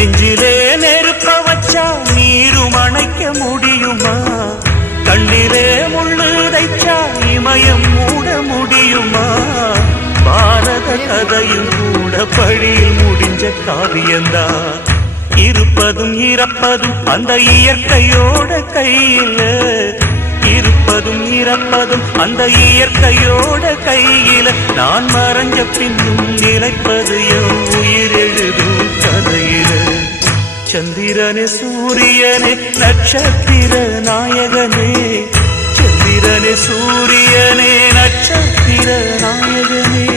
நெஞ்சிலே நெருப்ப வச்சா நீரும் அணைக்க முடியுமா? கண்ணிலே முள்ளு தைச்சா இமயம் மூட முடியுமா? பாரத கதையும் கூட பழியில் முடிஞ்ச காவியந்தான். இருப்பதும் இறப்பதும் அந்த இயற்கையோட கையில, இருப்பதும் இறப்பதும் அந்த இயற்கையோட கையில. நான் மறைஞ்ச பின்னும் நிலைப்பது என் உயிர் எழுதும் கதையில. சந்திரனே சூரியனே நட்சத்திர நாயகனே, சந்திரனே சூரியனே நட்சத்திர நாயகனே.